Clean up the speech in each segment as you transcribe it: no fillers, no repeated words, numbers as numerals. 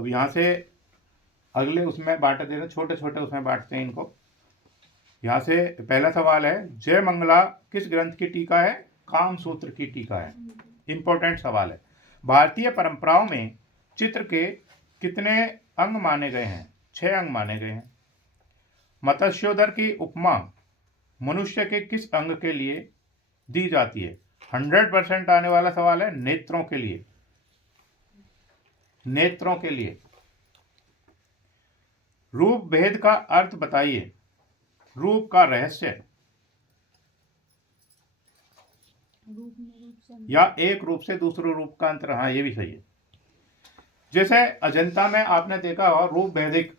अब यहाँ से अगले उसमें बांट दे रहे, छोटे छोटे उसमें बांटते हैं इनको। यहाँ से पहला सवाल है, जय मंगला किस ग्रंथ की टीका है? कामसूत्र की टीका है। इंपॉर्टेंट सवाल है। भारतीय परंपराओं में चित्र के कितने अंग माने गए हैं? 6 अंग माने गए हैं। मत्स्योदर की उपमा मनुष्य के किस अंग के लिए दी जाती है? 100% आने वाला सवाल है, नेत्रों के लिए। नेत्रों के लिए। रूप भेद का अर्थ बताइए। रूप का रहस्य या एक रूप से दूसरे रूप का अंतर। हाँ, ये भी सही है। जैसे अजंता में आपने देखा हो रूप भेदिक,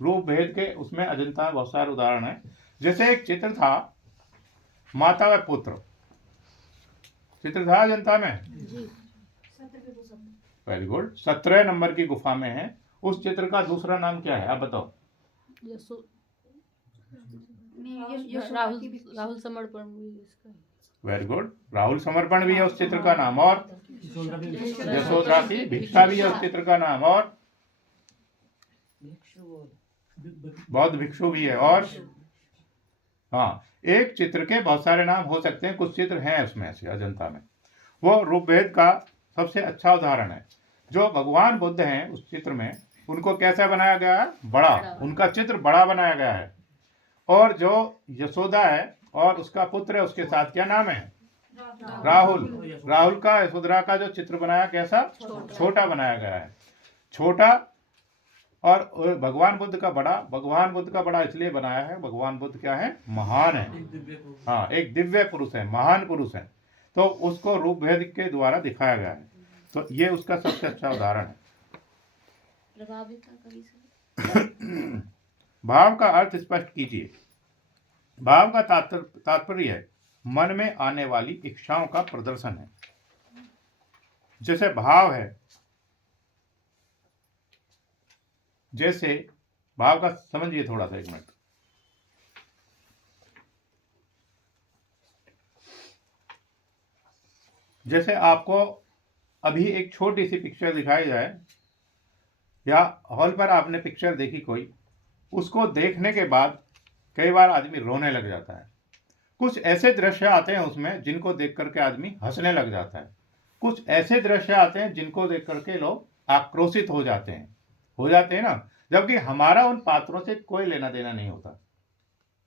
रूप भेद के उसमें अजंता में बहुत सारे उदाहरण है। जैसे एक चित्र था माता व पुत्र, चित्र था अजंता में। Very good. 17 नंबर की गुफा में है। उस चित्र का दूसरा नाम क्या है? आप बताओ। राहुल समर्पण भी इसका। Very good. राहुल समर्पण भी है उस चित्र का नाम, और यशोधरा की भिक्षा भी है उस चित्र का नाम, और बौद्ध भिक्षु भी है। और हाँ, एक चित्र के बहुत सारे नाम हो सकते हैं, कुछ चित्र हैं उसमें से अजंता में। वो रूपभेद का सबसे अच्छा उदाहरण है। जो भगवान बुद्ध हैं उस चित्र में, उनको कैसा बनाया गया है? बड़ा। उनका चित्र बड़ा बनाया गया है। और जो यशोदा है और उसका पुत्र है, उसके साथ क्या नाम है? राहुल। राहुल का यशोधरा का जो चित्र बनाया कैसा? छोटा बनाया गया है। छोटा। और भगवान बुद्ध का बड़ा। भगवान बुद्ध का बड़ा इसलिए बनाया है, भगवान बुद्ध क्या है? महान है। हाँ, एक दिव्य पुरुष है, महान पुरुष है। तो उसको रूप भेद के द्वारा दिखाया गया है। तो ये उसका सबसे अच्छा उदाहरण है। भाव का अर्थ स्पष्ट कीजिए। भाव का तात्पर्य है मन में आने वाली इच्छाओं का प्रदर्शन है। जैसे भाव है, जैसे भाव का समझिए थोड़ा सा, एक मिनट। जैसे आपको अभी एक छोटी सी पिक्चर दिखाई जाए, या हॉल पर आपने पिक्चर देखी कोई, उसको देखने के बाद कई बार आदमी रोने लग जाता है। कुछ ऐसे दृश्य आते हैं उसमें जिनको देख करके आदमी हंसने लग जाता है। कुछ ऐसे दृश्य आते हैं जिनको देख करके लोग आक्रोशित हो जाते हैं ना। जबकि हमारा उन पात्रों से कोई लेना देना नहीं होता,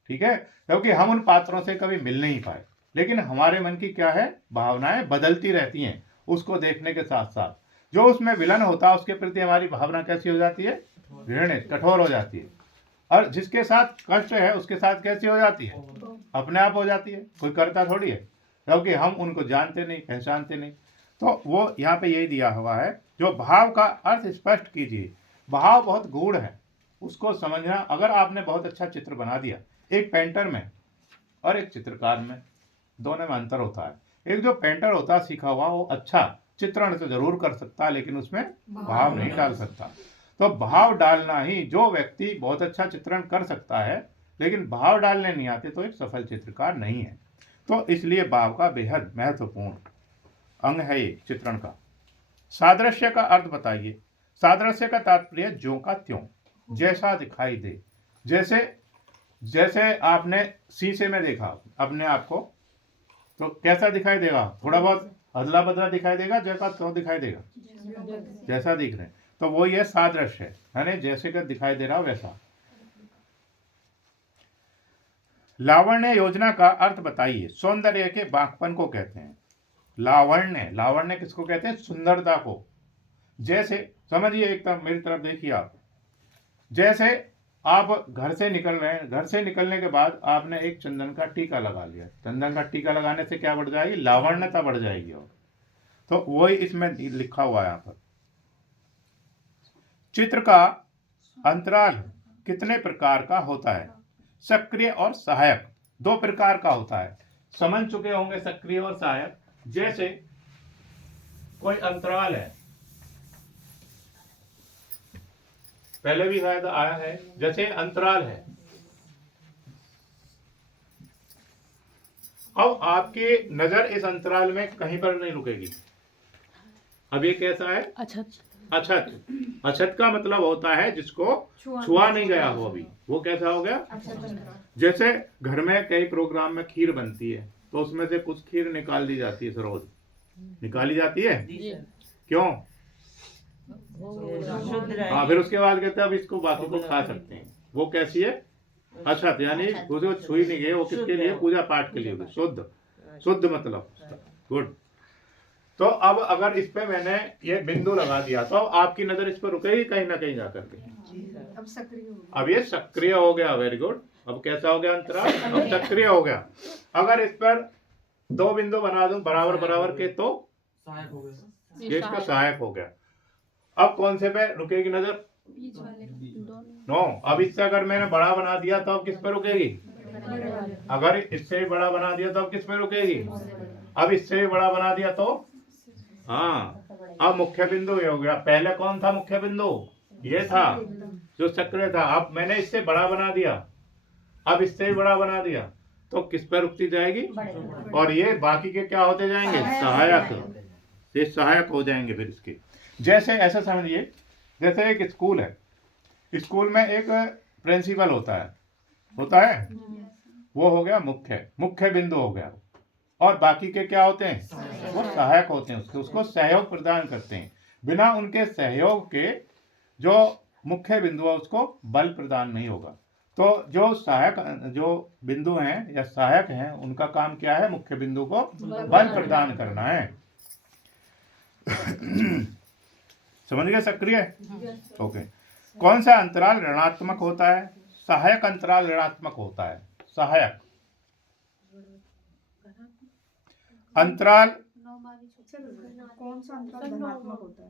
ठीक है, क्योंकि हम उन पात्रों से कभी मिल नहीं पाए। लेकिन हमारे मन की क्या है? भावनाएं बदलती रहती हैं उसको देखने के साथ साथ। जो उसमें विलन होता है उसके प्रति हमारी भावना कैसी हो जाती है? घृणित, कठोर हो जाती है। और जिसके साथ कष्ट है उसके साथ कैसी हो जाती है? अपने आप हो जाती है, कोई करता थोड़ी है, क्योंकि हम उनको जानते नहीं, पहचानते नहीं। तो वो यहाँ पे यही दिया हुआ है, जो भाव का अर्थ स्पष्ट कीजिए। भाव बहुत गूढ़ है, उसको समझना। अगर आपने बहुत अच्छा चित्र बना दिया, एक पेंटर में और एक चित्रकार में, दोनों में अंतर होता है। एक जो पेंटर होता है सीखा हुआ, वो अच्छा चित्रण तो जरूर कर सकता है, लेकिन उसमें भाव नहीं डाल सकता। तो भाव डालना ही, जो व्यक्ति बहुत अच्छा चित्रण कर सकता है लेकिन भाव डालने नहीं आते, तो एक सफल चित्रकार नहीं है। तो इसलिए भाव का बेहद महत्वपूर्ण अंग है ये चित्रण का। सादृश्य का अर्थ बताइए। सादृश्य का तात्पर्य ज्यों का त्यों, जैसा दिखाई दे। जैसे आपने शीशे में देखा अपने आप को, तो कैसा दिखाई देगा? थोड़ा बहुत अदला बदला दिखाई देगा, जैसा त्यों दिखाई देगा, जैसा दिख रहे हैं। तो वो ये सादृश्य है, जैसे का दिखाई दे रहा वैसा। लावण्य योजना का अर्थ बताइए। सौंदर्य के बांकपन को कहते हैं लावण्य। लावण्य किसको कहते हैं? सुंदरता को। जैसे समझिए, एक तरफ मेरी तरफ देखिए आप। जैसे आप घर से निकल रहे हैं, घर से निकलने के बाद आपने एक चंदन का टीका लगा लिया। चंदन का टीका लगाने से क्या बढ़ जाएगी? लावण्यता बढ़ जाएगी। और तो वही इसमें लिखा हुआ है यहाँ पर। चित्र का अंतराल कितने प्रकार का होता है? सक्रिय और सहायक, 2 प्रकार का होता है। समझ चुके होंगे सक्रिय और सहायक। जैसे कोई अंतराल है, पहले भी शायद आया है। जैसे अंतराल है, अब आपकी नजर इस अंतराल में कहीं पर नहीं रुकेगी, अब ये कैसा है? अच्छा अछत। अछत का मतलब होता है जिसको छुआ नहीं गया हो अभी, वो कैसा हो गया? जैसे घर में कई प्रोग्राम में खीर बनती है तो उसमें से कुछ खीर निकाल दी जाती है, रोज निकाली जाती है, जी क्यों? शुद्ध रहे। हाँ, फिर उसके बाद कहते हैं अब इसको बाकी को खा सकते हैं। वो कैसी है? अछत, यानी उसको छुई नहीं गई, वो किसके लिए? पूजा पाठ के लिए होगी। शुद्ध, शुद्ध मतलब गुड। तो अब अगर इस पे मैंने ये बिंदु लगा दिया तो आपकी नजर इस पर रुकेगी कहीं ना कहीं जाकर के। अब सक्रिय हो अब ये सक्रिय हो गया, वेरी गुड। अब कैसा हो गया अंतराल? अब सक्रिय हो गया। अगर इस पर दो बिंदु बना दूं बराबर बराबर के तो सहायक हो गया। ये इसका सहायक हो गया। अब कौन से पे रुकेगी नजर? बीच वाले नो, अब इससे अगर मैंने बड़ा बना दिया तो अब किस पे रुकेगी? अगर इससे भी बड़ा बना दिया तो अब किस पे रुकेगी? अब इससे भी बड़ा बना दिया तो हाँ, अब मुख्य बिंदु ये हो गया। पहले कौन था मुख्य बिंदु? ये था जो सक्रिय था। अब मैंने इससे बड़ा बना दिया, अब इससे भी बड़ा बना दिया तो किस पे रुकती जाएगी? और ये बाकी के क्या होते जाएंगे? सहायक। ये सहायक हो जाएंगे फिर इसके। जैसे ऐसा समझिए, जैसे एक स्कूल है, स्कूल में एक प्रिंसिपल होता है, वो हो गया मुख्य बिंदु हो गया। और बाकी के क्या होते हैं? वो सहायक होते हैं, उसको सहयोग प्रदान करते हैं। बिना उनके सहयोग के जो मुख्य बिंदु है उसको बल प्रदान नहीं होगा। तो जो सहायक, जो बिंदु हैं या सहायक हैं, उनका काम क्या है? मुख्य बिंदु को बल प्रदान करना है। समझ गए? सक्रिय। ओके। कौन सा अंतराल ऋणात्मक होता है? सहायक अंतराल ऋणात्मक होता है। सहायक अंतराल। कौन सा अंतराल धनात्मक होता है?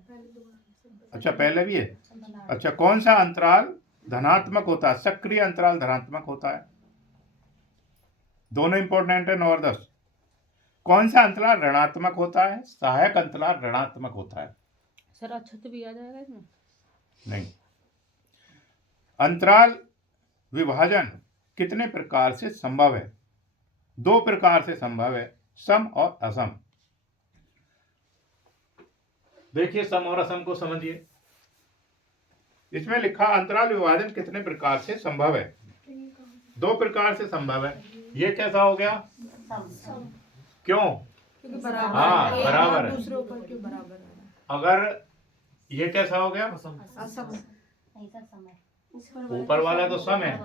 अच्छा, पहले भी है। अच्छा, कौन सा अंतराल धनात्मक होता है? सक्रिय अंतराल धनात्मक होता है। दोनों इंपॉर्टेंट है, 9 और 10। कौन सा अंतराल ऋणात्मक होता है? सहायक अंतराल ऋणात्मक होता है। सर अछत भी आ जाएगा इसमें? नहीं। अंतराल विभाजन कितने प्रकार से संभव है? 2 प्रकार से संभव है, सम और असम। देखिए, सम और असम को समझिए। इसमें लिखा अंतराल विभाजन कितने प्रकार से संभव है? 2 प्रकार से संभव है। ये कैसा हो गया? क्यों? क्योंकि बराबर हाँ, है। बराबर है। दूसरे ऊपर क्यों बराबर है? अगर ये कैसा हो गया? असम। ऊपर वाला तो सम है।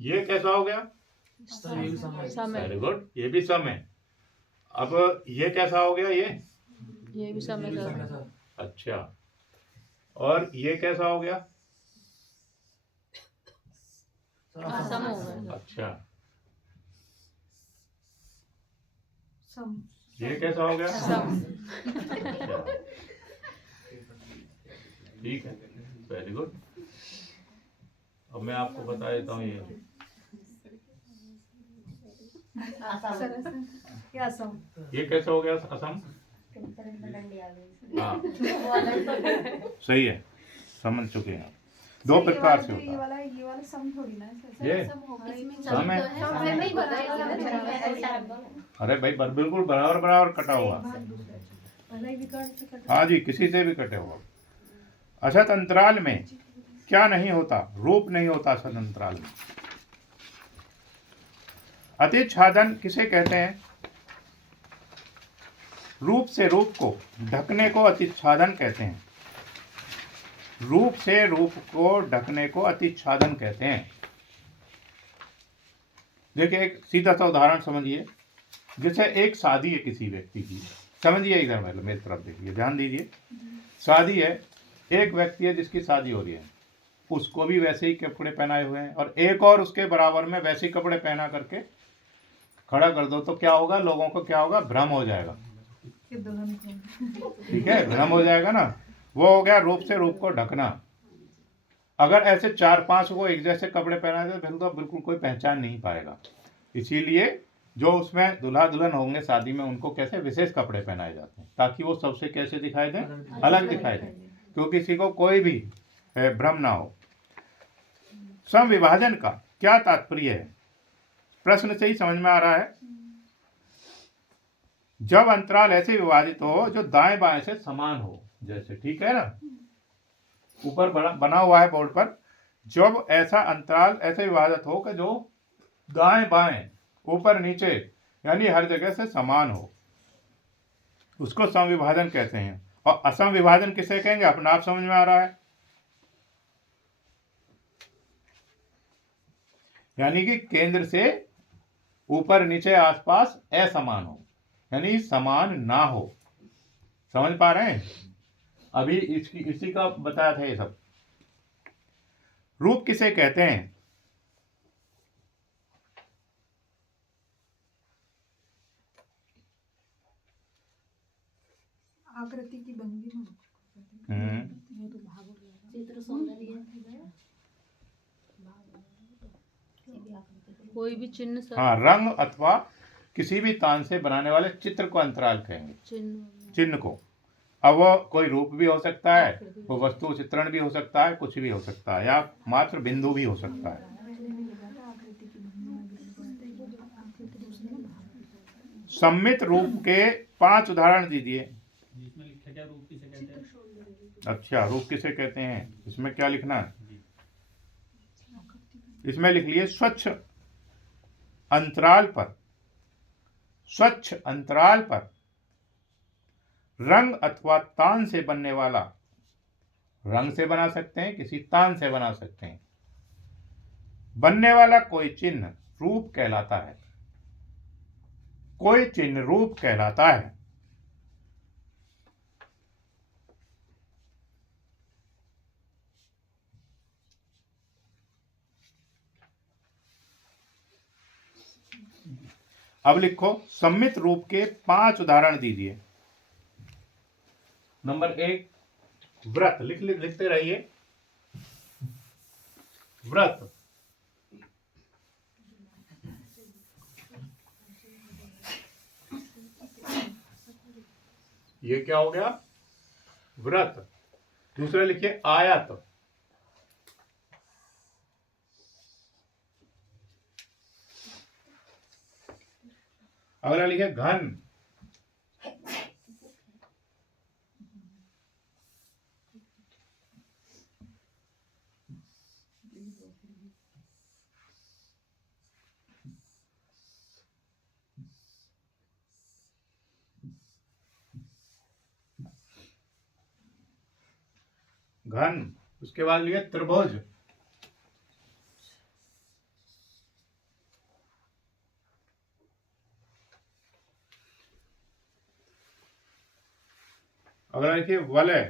ये कैसा हो गया? समय वेरी गुड, ये भी सम है। अब ये कैसा हो गया? ये भी समय सर। अच्छा, और ये कैसा हो गया? असम हो गया। अच्छा, सम। ये कैसा हो गया? सम। अच्छा, ठीक है, वेरी गुड। अब मैं आपको बता देता हूँ ये क्या असम? ये कैसा हो गया? असम। हाँ, सही है, समझ चुके हैं। 2 प्रकार से ये होता है। वाला सम थोड़ी ना है। ये सम है। अरे भाई, बिल्कुल बराबर बराबर कटा हुआ। हाँ जी, किसी से भी कटे हुआ। असत अंतराल में क्या नहीं होता? रूप नहीं होता असत अंतराल में। अतिच्छादन किसे कहते हैं? रूप से रूप को ढकने को अतिच्छादन कहते हैं। रूप से रूप को ढकने को अतिच्छादन कहते हैं। देखिए, एक सीधा सा उदाहरण समझिए। जैसे एक शादी है किसी व्यक्ति की, समझिए, इधर मेरी तरफ देखिए, ध्यान दीजिए। शादी है, एक व्यक्ति है जिसकी शादी हो रही है, उसको भी वैसे ही कपड़े पहनाए हुए हैं और एक और उसके बराबर में वैसे ही कपड़े पहना करके खड़ा कर दो तो क्या होगा? लोगों को क्या होगा? भ्रम हो जाएगा। ठीक है, भ्रम हो जाएगा ना। वो हो गया रूप से रूप को ढकना। अगर ऐसे 4-5 को एक जैसे कपड़े पहना दे फिर तो बिल्कुल कोई पहचान नहीं पाएगा। इसीलिए जो उसमें दूल्हा दुल्हन होंगे शादी में, उनको कैसे विशेष कपड़े पहनाए जाते हैं ताकि वो सबसे कैसे दिखाई दें? अलग दिखाई दें, क्योंकि किसी को कोई भी भ्रम ना हो। सम विभाजन का क्या तात्पर्य है? प्रश्न से ही समझ में आ रहा है। जब अंतराल ऐसे विभाजित हो जो दाएं बाएं से समान हो, जैसे, ठीक है ना, ऊपर बना हुआ है बोर्ड पर, जब ऐसा अंतराल ऐसे विभाजित हो कि जो दाएं बाएं ऊपर नीचे यानी हर जगह से समान हो, उसको समविभाजन कहते हैं। और असम विभाजन किसे कहेंगे, अपना आप समझ में आ रहा है, यानी कि केंद्र से ऊपर नीचे आसपास असमान हो, यानी समान ना हो। समझ पा रहे हैं? अभी इसी का बताया था ये सब। रूप किसे कहते हैं? आकृति की भंगिमा। चित्र सौंदर्य कोई भी चिन्ह सर, हाँ, रंग अथवा किसी भी तान से बनाने वाले चित्र को अंतराल कहेंगे, चिन्ह को। अब वो कोई रूप भी हो सकता है, वो वस्तु चित्रण भी हो सकता है, कुछ भी हो सकता है, या मात्र बिंदु भी हो सकता है। सम्मित रूप के 5 उदाहरण दीजिए। जिसमें लिखा क्या रूप किसे कहते हैं? अच्छा, रूप किसे कहते हैं, इसमें क्या लिखना है? इसमें लिख लिए स्वच्छ अंतराल पर, स्वच्छ अंतराल पर रंग अथवा तान से बनने वाला, रंग से बना सकते हैं, किसी तान से बना सकते हैं, बनने वाला कोई चिन्ह रूप कहलाता है। कोई चिन्ह रूप कहलाता है। अब लिखो, सम्मित रूप के 5 उदाहरण दीजिए। नंबर 1, व्रत। लिखते रहिए, व्रत। ये क्या हो गया, व्रत। दूसरा लिखिए आयत। अगला लिखिए घन। घन। उसके बाद लिया त्रिभुज। अगला लिखिए वलय।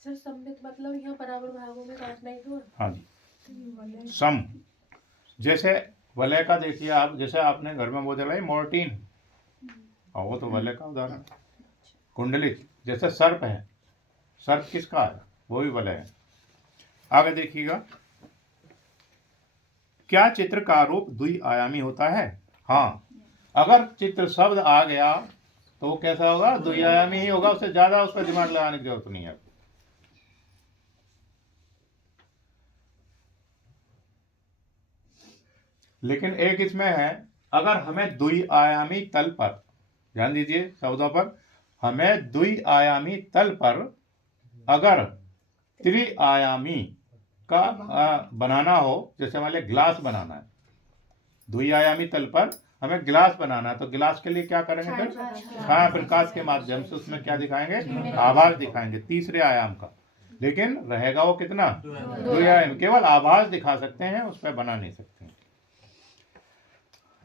सर सम्मित मतलब यहाँ बराबर भागों में काटना ही तो। हाँ जी, सम। जैसे वलय का देखिए आप, जैसे आपने घर में वो जलाई मोर्टीन, और वो तो वलय का उदाहरण। कुंडलित, जैसे सर्प है, सर्प किसका है, वो भी वलय है। आगे देखिएगा, क्या चित्र का रूप द्विआयामी होता है? हाँ, अगर चित्र शब्द आ गया तो वो कैसा होगा, द्विआयामी ही होगा, उससे ज्यादा उस पर दिमाग लगाने की जरूरत नहीं है। लेकिन एक इसमें है, अगर हमें द्विआयामी तल पर, ध्यान दीजिए शब्दों पर, हमें द्विआयामी तल पर अगर त्रिआयामी का बनाना हो, जैसे मान लिया ग्लास बनाना है, द्विआयामी तल पर हमें ग्लास बनाना है, तो ग्लास के लिए क्या करेंगे फिर? छाया प्रकाश के माध्यम से उसमें क्या दिखाएंगे, आभास दिखाएंगे, तीसरे आयाम का। लेकिन रहेगा वो कितना, द्विआयामी, केवल आभास दिखा सकते हैं, उस पर बना नहीं सकते।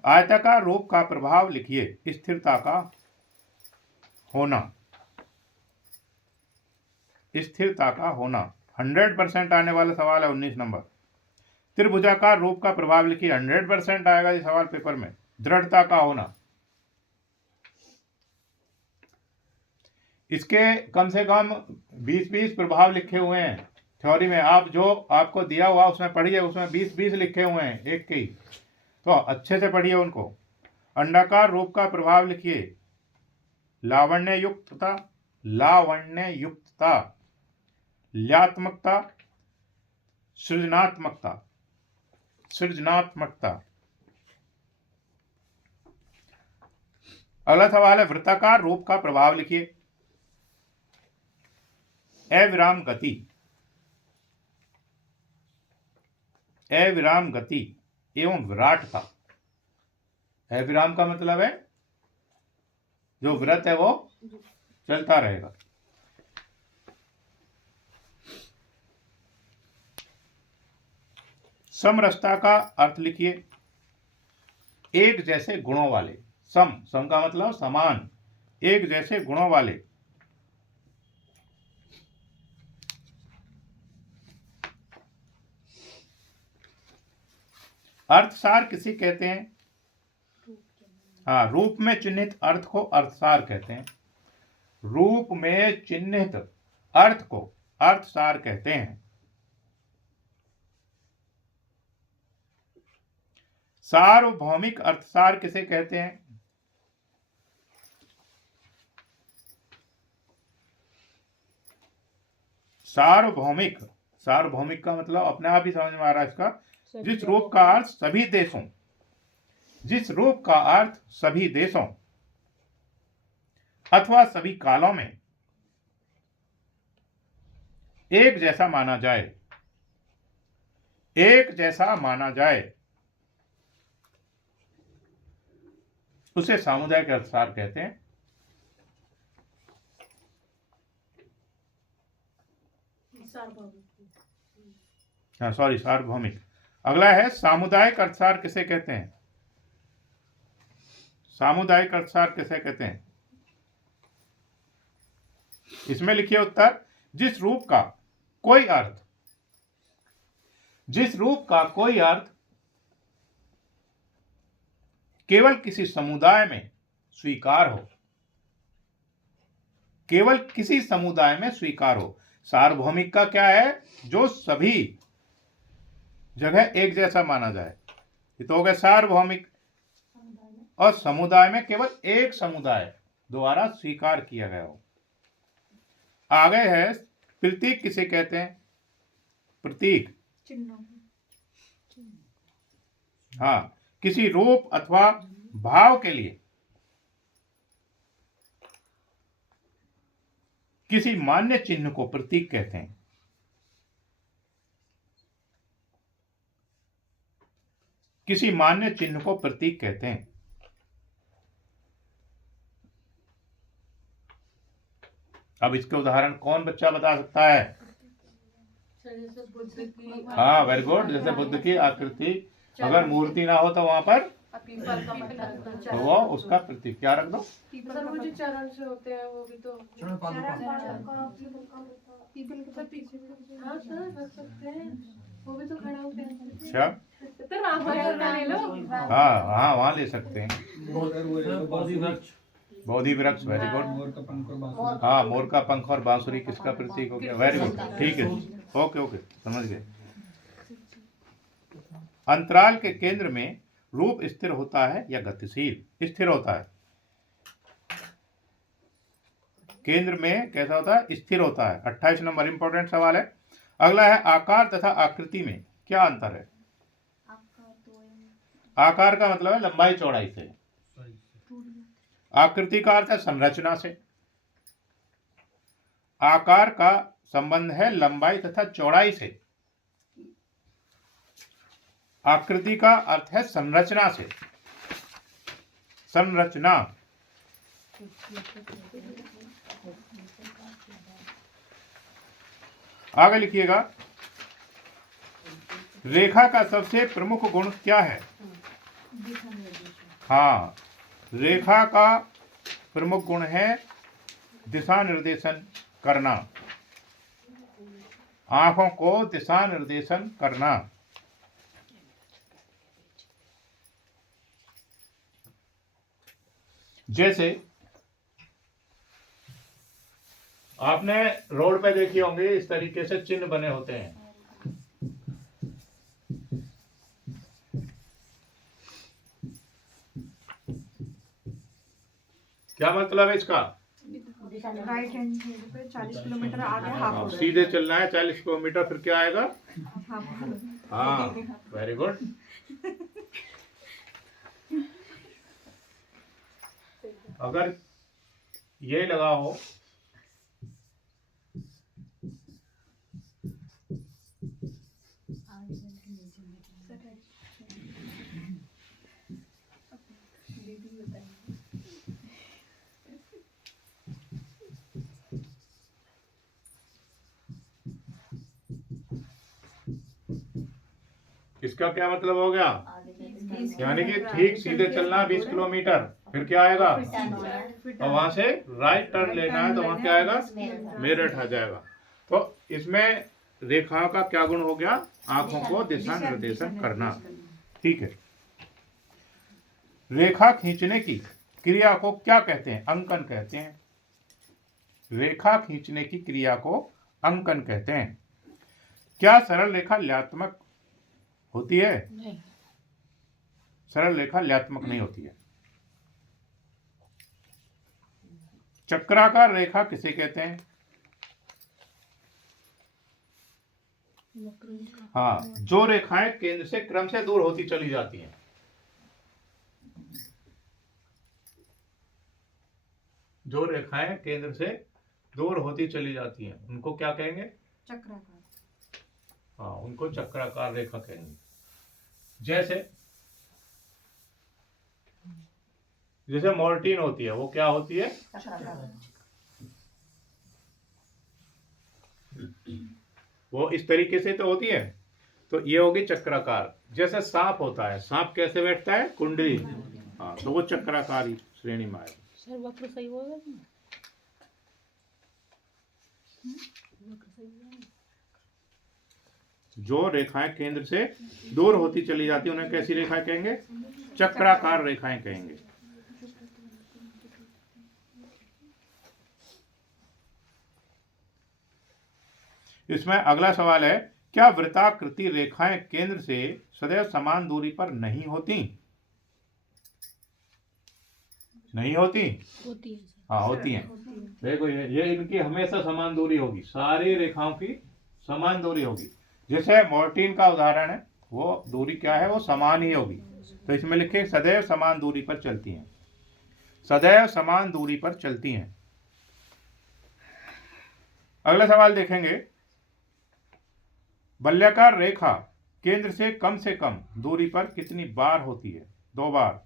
आयताकार रूप का प्रभाव लिखिए, स्थिरता का होना, स्थिरता का होना 100% आने वाला सवाल है 19 नंबर। त्रिभुजाकार रूप का प्रभाव लिखिए, 100% आएगा ये सवाल पेपर में। दृढ़ता का होना, इसके कम से कम 20-20 प्रभाव लिखे हुए हैं थ्योरी में। आप जो आपको दिया हुआ उसमें पढ़िए, उसमें 20-20 लिखे हुए हैं एक के ही, तो अच्छे से पढ़िए उनको। अंडाकार रूप का प्रभाव लिखिए, लावण्य युक्तता, लावण्य युक्तता, ल्यात्मकता, सृजनात्मकता, सृजनात्मकता। अगला सवाल है वृत्ताकार रूप का प्रभाव लिखिए। अविराम गति, अविराम गति एवं विराटता। अविराम का मतलब है जो व्रत है वो चलता रहेगा। समरसता का अर्थ लिखिए। एक जैसे गुणों वाले, सम का मतलब समान, एक जैसे गुणों वाले। अर्थसार किसे कहते हैं? हाँ, रूप में चिन्हित अर्थ को अर्थसार कहते हैं। रूप में चिन्हित अर्थ को अर्थसार कहते हैं। सार्वभौमिक अर्थसार किसे कहते हैं? सार्वभौमिक, सार्वभौमिक का मतलब अपने आप ही समझ में आ रहा है इसका। जिस रूप का अर्थ सभी देशों, जिस रूप का अर्थ सभी देशों अथवा सभी कालों में एक जैसा माना जाए, एक जैसा माना जाए, उसे सामुदायिक अर्थसार कहते हैं। हाँ सॉरी, सार्वभौमिक। अगला है सामुदायिक अर्थसार किसे कहते हैं? सामुदायिक अर्थसार किसे कहते हैं? इसमें लिखिए उत्तर। जिस रूप का कोई अर्थ, जिस रूप का कोई अर्थ केवल किसी समुदाय में स्वीकार हो, केवल किसी समुदाय में स्वीकार हो। सार्वभौमिक का क्या है? जो सभी जगह एक जैसा माना जाए, ये तो हो गया सार्वभौमिक। और समुदाय में केवल एक समुदाय द्वारा स्वीकार किया गया हो। आगे है प्रतीक किसे कहते हैं? प्रतीक, चिन्ह, हाँ, किसी रूप अथवा भाव के लिए किसी मान्य चिन्ह को प्रतीक कहते हैं। किसी मान्य चिन्ह को प्रतीक कहते हैं। अब इसके उदाहरण कौन बच्चा बता सकता है? जैसे बुद्ध की हाँ, वेरी गुड। जैसे बुद्ध की आकृति, अगर मूर्ति ना हो तो वहां पर पीपल का पत्थर, तो वो उसका प्रतीक क्या रख दो? सर वो जो चरण से होते हैं वो भी तो पीपल के पीछे। हाँ सर रख सकते हैं, वो भी तो खड़ा होते हैं। अच्छा, तो राम भगवान का ले लो। हाँ हाँ, वहां ले सकते हैं। बोधि वृक्ष, बोधि वृक्ष, वेरी गुड। मोर का पंख और बांसुरी। हाँ, मोर का पंख और बांसुरी किसका प्रतीक हो गया? वेरी गुड, ठीक है, ओके ओके, समझ गए। अंतराल के केंद्र में रूप स्थिर होता है या गतिशील? स्थिर होता है। केंद्र में कैसा होता है? स्थिर होता है। 28 नंबर इंपॉर्टेंट सवाल है। अगला है आकार तथा आकृति में क्या अंतर है? आकार का मतलब है लंबाई चौड़ाई से, आकृति का अर्थ है संरचना से। आकार का संबंध है लंबाई तथा चौड़ाई से, आकृति का अर्थ है संरचना से। संरचना, आगे लिखिएगा। रेखा का सबसे प्रमुख गुण क्या है? हाँ, रेखा का प्रमुख गुण है दिशा निर्देशन करना, आंखों को दिशा निर्देशन करना। जैसे आपने रोड पे देखी होंगे, इस तरीके से चिन्ह बने होते हैं। क्या मतलब है इसका? राइट हैंड साइड पे 40 किलोमीटर आगे हाफ हो सीधे चलना है 40 किलोमीटर, फिर क्या आएगा? हाफ। हाँ, वेरी गुड। अगर ये लगा हो इसका क्या मतलब हो गया? यानी कि ठीक सीधे चलना 20 किलोमीटर, फिर क्या आएगा? और वहां से राइट टर्न लेना है तो वहां क्या आएगा? मेरठ आ जाएगा। तो इसमें रेखा का क्या गुण हो गया? आंखों को दिशा निर्देशन करना। ठीक है। रेखा खींचने की क्रिया को क्या कहते हैं? अंकन कहते हैं। रेखा खींचने की क्रिया को अंकन कहते हैं। क्या सरल रेखा ल्यात्मक होती है? नहीं। सरल रेखा ल्यात्मक नहीं होती है। चक्राकार रेखा किसे कहते हैं? हाँ, जो रेखाएं केंद्र से क्रम से दूर होती चली जाती हैं। जो रेखाएं केंद्र से दूर होती चली जाती हैं उनको क्या कहेंगे? चक्राकार। हाँ, उनको चक्राकार रेखा कहेंगे। जैसे मोर्टीन होती है, वो क्या होती है? वो इस तरीके से तो होती है, तो ये होगी चक्राकार। जैसे सांप होता है, सांप कैसे बैठता है? कुंडली। हाँ, तो वो चक्राकार श्रेणी में आएगा। सर वक्र सही होगा ना? वक्र सही होगा। जो रेखाएं केंद्र से दूर होती चली जाती है उन्हें कैसी रेखाएं कहेंगे? चक्राकार रेखाएं कहेंगे। इसमें अगला सवाल है, क्या वृत्ताकृति रेखाएं केंद्र से सदैव समान दूरी पर नहीं होती? नहीं होती? होती है सर। हाँ, होती हैं। देखो, ये इनकी हमेशा समान दूरी होगी, सारी रेखाओं की समान दूरी होगी। जैसे मोर्टीन का उदाहरण है, वो दूरी क्या है? वो समान ही होगी। तो इसमें लिखे सदैव समान दूरी पर चलती हैं। सदैव समान दूरी पर चलती हैं। अगला सवाल देखेंगे, वलयाकार रेखा केंद्र से कम दूरी पर कितनी बार होती है? 2 बार।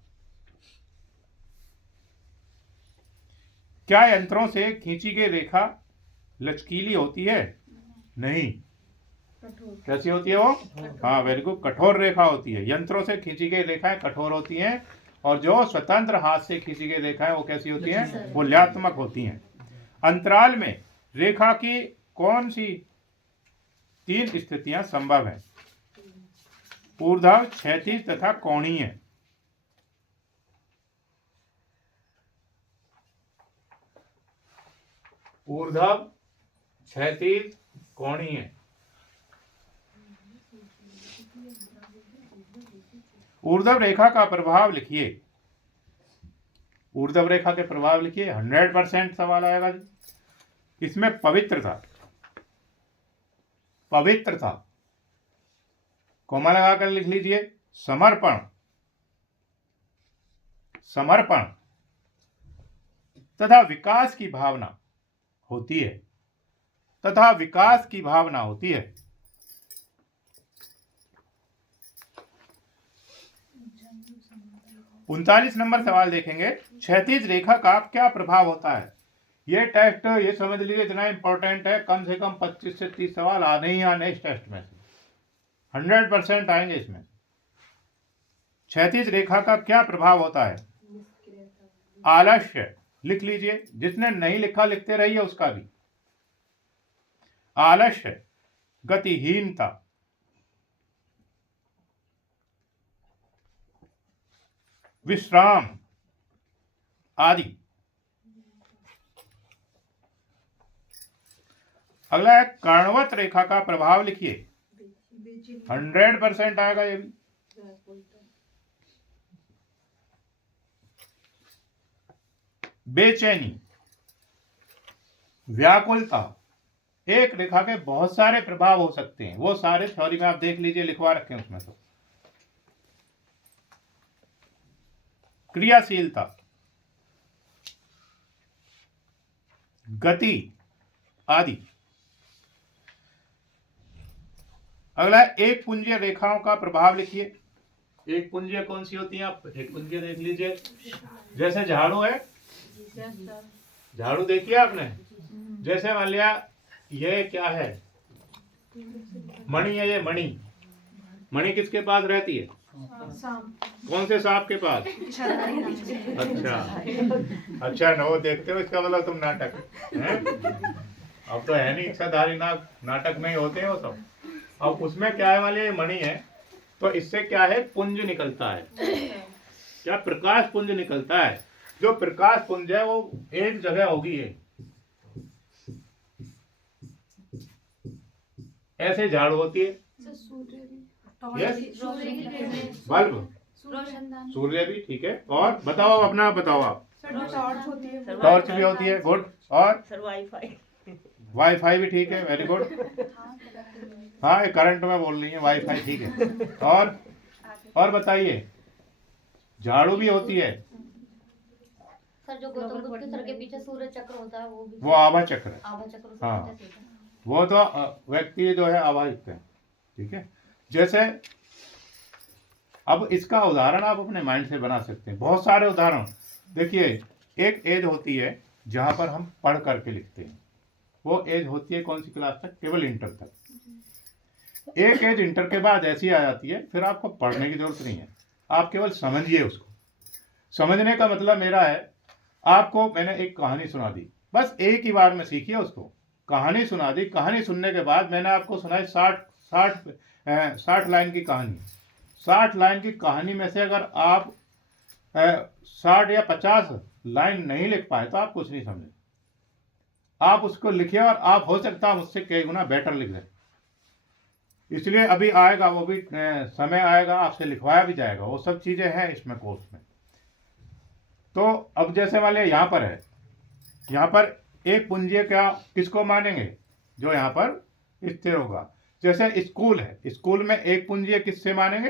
क्या यंत्रों से खींची गई रेखा लचकीली होती है? नहीं। कैसी होती है वो? हाँ, वेरी गुड, कठोर रेखा होती है। यंत्रों से खींची गई रेखाएं कठोर होती हैं, और जो स्वतंत्र हाथ से खींची गई रेखाएं वो कैसी होती हैं? वो ल्यात्मक होती हैं। अंतराल में रेखा की कौन सी 3 स्थितियां संभव है? ऊर्ध्व, क्षैतिज तथा कोणीय। ऊर्ध्व, क्षैतिज, कोणीय। ऊर्ध्व रेखा का प्रभाव लिखिए। ऊर्ध्व रेखा के प्रभाव लिखिए। 100% सवाल आएगा जी। इसमें पवित्रता कोमा लगाकर लिख लीजिए। समर्पण तथा विकास की भावना होती है। 39 नंबर सवाल देखेंगे, क्षैतिज रेखा का क्या प्रभाव होता है? ये टेस्ट ये समझ लीजिए इतना इंपॉर्टेंट है, कम से कम 25 से 30 सवाल आने ही आने इस टेस्ट में से। 100% आएंगे इसमें। क्षैतिज रेखा का क्या प्रभाव होता है? आलस्य लिख लीजिए, जिसने नहीं लिखा लिखते रहिए उसका भी। आलस्य, गतिहीनता, विश्राम आदि। अगला है कर्णवत रेखा का प्रभाव लिखिए। 100% आएगा ये भी। बेचैनी, व्याकुलता, एक रेखा के बहुत सारे प्रभाव हो सकते हैं। वो सारे थ्योरी में आप देख लीजिए, लिखवा रखे हैं उसमें। तो क्रियाशीलता, गति आदि। अगला है एक पुंजीय रेखाओं का प्रभाव लिखिए। एक पुंजीय कौन सी होती है? आप एक पुंजीय देख लीजिए। जैसे झाड़ू है, झाड़ू देखिए आपने। जैसे मान लिया ये क्या है, मणि है। ये मणि, मणि किसके पास रहती है? कौन से सांप के पास? अच्छा न, वो देखते हो, इसका मतलब तुम नाटक हैं? अब तो है नहीं, इच्छाधारी नाटक में ही होते हैं वो सब। अब उसमें क्या है, वाले मणि है, तो इससे क्या है, पुंज निकलता है। क्या? प्रकाश पुंज निकलता है। जो प्रकाश पुंज है वो एक जगह होगी, ये ऐसे झाड़ू होती है। बल्ब, सूर्य भी ठीक है। और बताओ, अपना बताओ आप। टॉर्च होती है। टॉर्च भी होती है, गुड। और वाईफाई, वाईफाई भी ठीक है, वेरी गुड। हाँ, ये करंट में बोल रही है, वाईफाई ठीक है। और बताइए, झाड़ू भी होती है। सर जो गौतम बुद्ध के सर के पीछे सूर्य चक्र होता है, वो भी वो आभा चक्र है। आभा चक्र से हाँ। प्रतीत होता है। वो तो व्यक्ति जो है आवाहित है, ठीक है। जैसे अब इसका उदाहरण आप अपने माइंड से बना सकते हैं, बहुत सारे उदाहरण। देखिए, एक एज होती है जहां पर हम पढ़ करके लिखते हैं। वो एज होती है कौन सी क्लास तक? केवल इंटर तक। एक एज इंटर के बाद ऐसी आ जाती है, फिर आपको पढ़ने की जरूरत नहीं है, आप केवल समझिए उसको। समझने का मतलब मेरा है, आपको मैंने एक कहानी सुना दी, बस एक ही बार में सीखिए उसको। कहानी सुना दी, कहानी सुनने के बाद मैंने आपको सुनाई 60 लाइन की कहानी। 60 लाइन की कहानी में से अगर आप 60 या 50 लाइन नहीं लिख पाए तो आप कुछ नहीं समझे। आप उसको लिखिए, और आप हो सकता है मुझसे कई गुना बेटर लिख दें। इसलिए अभी आएगा, वो भी समय आएगा, आपसे लिखवाया भी जाएगा। वो सब चीज़ें हैं इसमें, कोर्स में। तो अब जैसे वाले यहाँ पर है, यहाँ पर एक पुंजीय क्या किसको मानेंगे? जो यहाँ पर स्थिर होगा। जैसे स्कूल है, स्कूल में एक पुंजीय किससे मानेंगे?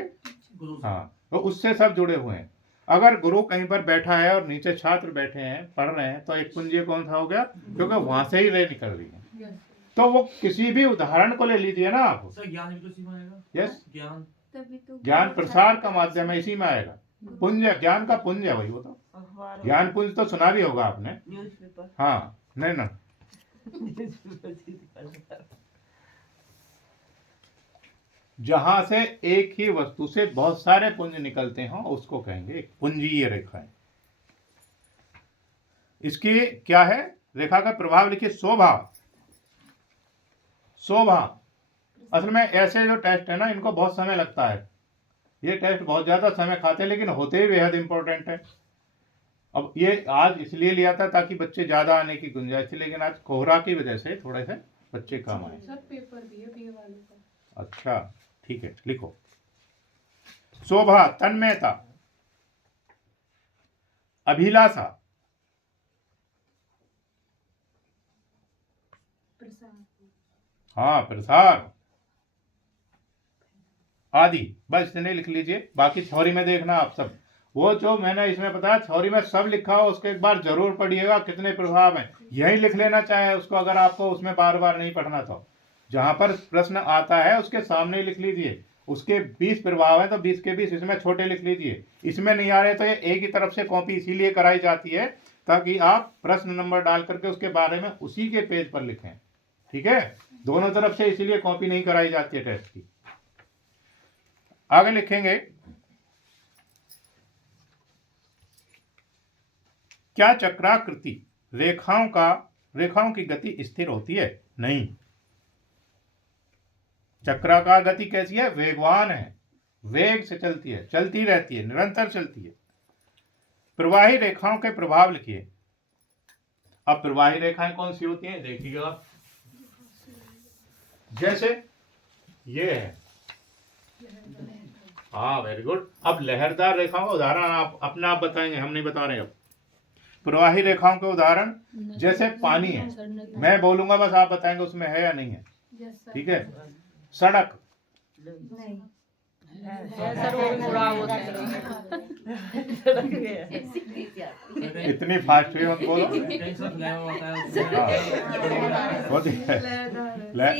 हाँ, तो उससे सब जुड़े हुए हैं। अगर गुरु कहीं पर बैठा है और नीचे छात्र बैठे हैं, पढ़ रहे हैं, तो एक पुंजीय कौन सा हो गया? क्योंकि वहां से ही रे निकल रही है। तो वो किसी भी उदाहरण को ले लीजिए ना आप। यस, ज्ञान प्रसार का माध्यम है, इसी में आएगा। पुंज, ज्ञान का पुंज है वही। वो तो ज्ञान पुंज तो सुना भी होगा आपने। हाँ, नहीं ना। जहां से एक ही वस्तु से बहुत सारे पुंज निकलते हैं, उसको कहेंगे पुंजीय रेखाएं। इसकी क्या है? रेखा का प्रभाव लिखिए। शोभा, शोभा। असल में ऐसे जो टेस्ट है ना, इनको बहुत समय लगता है। ये टेस्ट बहुत ज्यादा समय खाते हैं, लेकिन होते ही बेहद इंपॉर्टेंट है। अब ये आज इसलिए लिया था ताकि बच्चे ज्यादा आने की गुंजाइश थी, लेकिन आज कोहरा की वजह से थोड़े से बच्चे कम आए। सर पेपर भी है बीए वाले का। अच्छा, ठीक है, लिखो। शोभा, तन्मयता, अभिलाषा, हाँ, प्रसार आदि। बस इतने लिख लीजिए, बाकी थ्योरी में देखना आप सब। वो जो मैंने इसमें बताया, थ्योरी में सब लिखा हो, उसके एक बार जरूर पढ़िएगा कितने प्रभाव हैं। यही लिख लेना चाहे उसको, अगर आपको उसमें बार बार नहीं पढ़ना तो जहां पर प्रश्न आता है उसके सामने लिख लीजिए। उसके 20 प्रभाव हैं तो 20 के 20 इसमें छोटे लिख लीजिए। इसमें नहीं आ रहे तो ये एक ही तरफ से कॉपी इसीलिए कराई जाती है ताकि आप प्रश्न नंबर डाल करके उसके बारे में उसी के पेज पर लिखें, ठीक है। दोनों तरफ से इसीलिए कॉपी नहीं कराई जाती है टेस्ट की। आगे लिखेंगे, क्या चक्राकृति रेखाओं की गति स्थिर होती है? नहीं। चक्राकार गति कैसी है? वेगवान है, वेग से चलती है, चलती रहती है, निरंतर चलती है। प्रवाही रेखाओं के प्रभाव लिखिए। अब प्रवाही रेखाएं कौन सी होती हैं देखिएगा। जैसे ये है, हाँ, वेरी गुड। अब लहरदार रेखाओं का उदाहरण आप अपने आप बताएंगे, हम नहीं बता रहे। अब प्रवाही रेखाओं के उदाहरण नदी, जैसे पानी है, सर, नदी। मैं बोलूंगा बस आप बताएंगे उसमें है या नहीं है, ठीक है। सड़क, नहीं, सर वो भी बुरा होता है। इतनी फास्ट भी मत बोलो। टेंशन ले होता है उसमें। हाँ, होती है,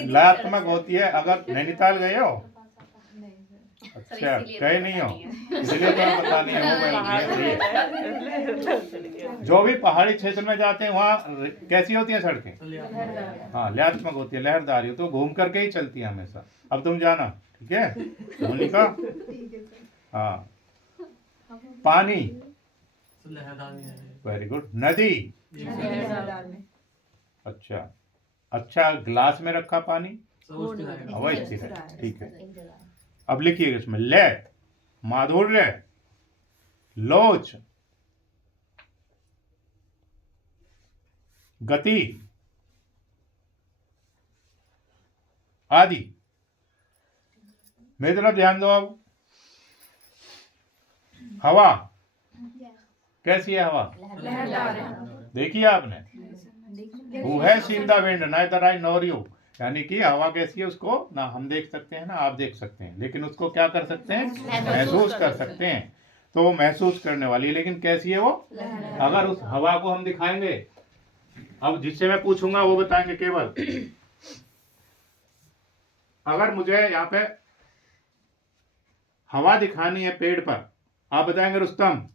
लयात्मक होती है। अगर नैनीताल गए हो, अच्छा गए नहीं हो, इसलिए तो पता नहीं हो। जो भी पहाड़ी क्षेत्र में जाते हैं वहाँ कैसी होती हैं सड़कें? हाँ, लयात्मक होती है, लहरदारी, तो घूम करके ही चलती है हमेशा। अब तुम जाना, ठीक है मोनिका? ठीक है सर। हाँ, पानी, लहरदार है। Very good. नदी, लहरदार में। अच्छा अच्छा, ग्लास में रखा पानी, सब उसके लायक। वही स्थिर है, ठीक है। अब लिखिएगा इसमें लय, माधुर्य, लोच, गति आदि। मेरी तरफ ध्यान दो। अब हवा कैसी है? हवा लहरदार है। देखी आपने? वो है seen the wind neither I nor you, यानी कि हवा कैसी है उसको ना हम देख सकते हैं ना आप देख सकते हैं, लेकिन उसको क्या कर सकते हैं? महसूस कर सकते हैं। तो वो महसूस करने वाली है, लेकिन कैसी है वो? अगर उस हवा को हम दिखाएंगे, अब जिससे मैं पूछूंगा वो बताएंगे केवल। अगर मुझे यहाँ पे हवा दिखानी है पेड़ पर, आप बताएंगे रुस्तम।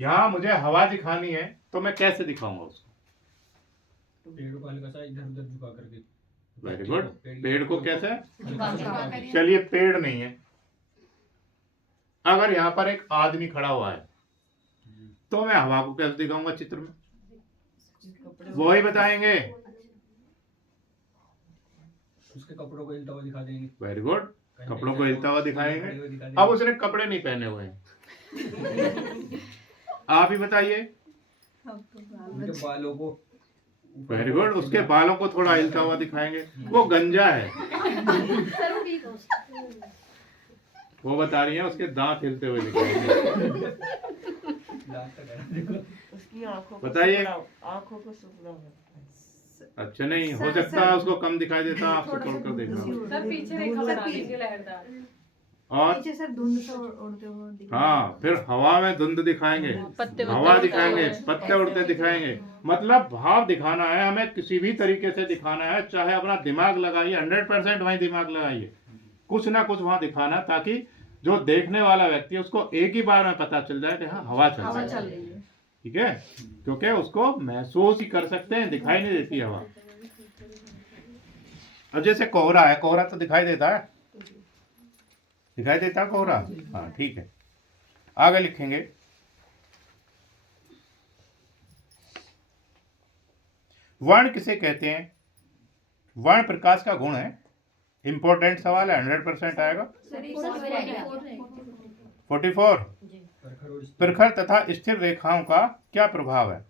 यहाँ मुझे हवा दिखानी है तो मैं कैसे दिखाऊंगा उसको? पेड़ को हल्का सा इधर उधर झुका करके। Very good. पेड़ को कैसे? हल्का सा- चलिए, पेड़ नहीं है, अगर यहाँ पर एक आदमी खड़ा हुआ है तो मैं हवा को कैसे दिखाऊंगा चित्र में? वो ही बताएंगे। उसके कपड़ों को हिलता हुआ दिखा देंगे। Very good. कपड़ों को हिलता हुआ दिखाएंगे। दिखा अब उसने कपड़े नहीं पहने हुए हैं, आप ही बताइए। अब तो बाल उनके बच्चे- बालों को। Very good. उसके बालों को थोड़ा हिलता हुआ दिखाएंगे, वो गंजा है। वो बता रही है उसके दांत हिलते हुए दिखाएंगे। दांत तक है, देखो। उसकी आंखों को बताइए। आंखों को शुक्ला होता है। अच्छा, नहीं हो सकता है उसको कम दिखाई देता, आपसे तोड़कर देखना। सर पीछे रेखा बना दीजिए लहरदार। और पीछे सर धुंध से उड़ते हुए दिखा। हाँ, फिर हवा में धुंध दिखाएंगे, पत्ते हवा दिखाएंगे, पत्ते उड़ते दिखाएंगे। मतलब भाव दिखाना है हमें, किसी भी तरीके से दिखाना है, चाहे अपना दिमाग लगाइए, 100% वहीं दिमाग लगाइए, कुछ ना कुछ वहां दिखाना, ताकि जो देखने वाला व्यक्ति है उसको एक ही बार में पता चल जाए कि हाँ हवा चल हवा रही चल है, रही है। ठीक है, क्योंकि उसको महसूस ही कर सकते हैं, दिखाई नहीं देती हवा। अब जैसे कोहरा है, कोहरा तो दिखाई देता है, दिखाई देता है कोहरा? हाँ, ठीक है। आगे लिखेंगे, वर्ण किसे कहते हैं? वर्ण प्रकाश का गुण है। इंपॉर्टेंट सवाल है, 100% आएगा। 44। प्रखर और स्थिर। प्रखर तथा स्थिर रेखाओं का क्या प्रभाव है?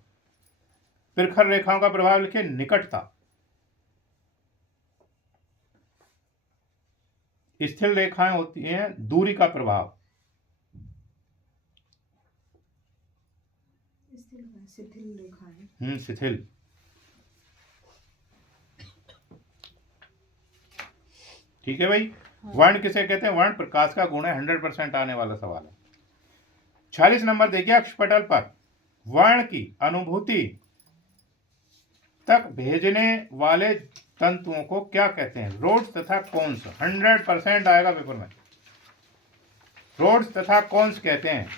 प्रखर रेखाओं का प्रभाव लिखिए, निकटता। स्थिर रेखाएं होती हैं दूरी का प्रभाव। शिथिल रेखाएं। शिथिल। ठीक है भाई। वर्ण किसे कहते हैं? वर्ण प्रकाश का गुण है, 100% आने वाला सवाल है। 46 नंबर देखिए अक्षपटल पर, वर्ण की अनुभूति तक भेजने वाले तंतुओं को क्या कहते हैं? रोड्स तथा कोन्स। 100% आएगा पेपर में। रोड्स तथा कोन्स कहते हैं,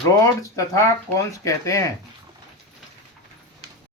रोड्स तथा कोन्स कहते हैं।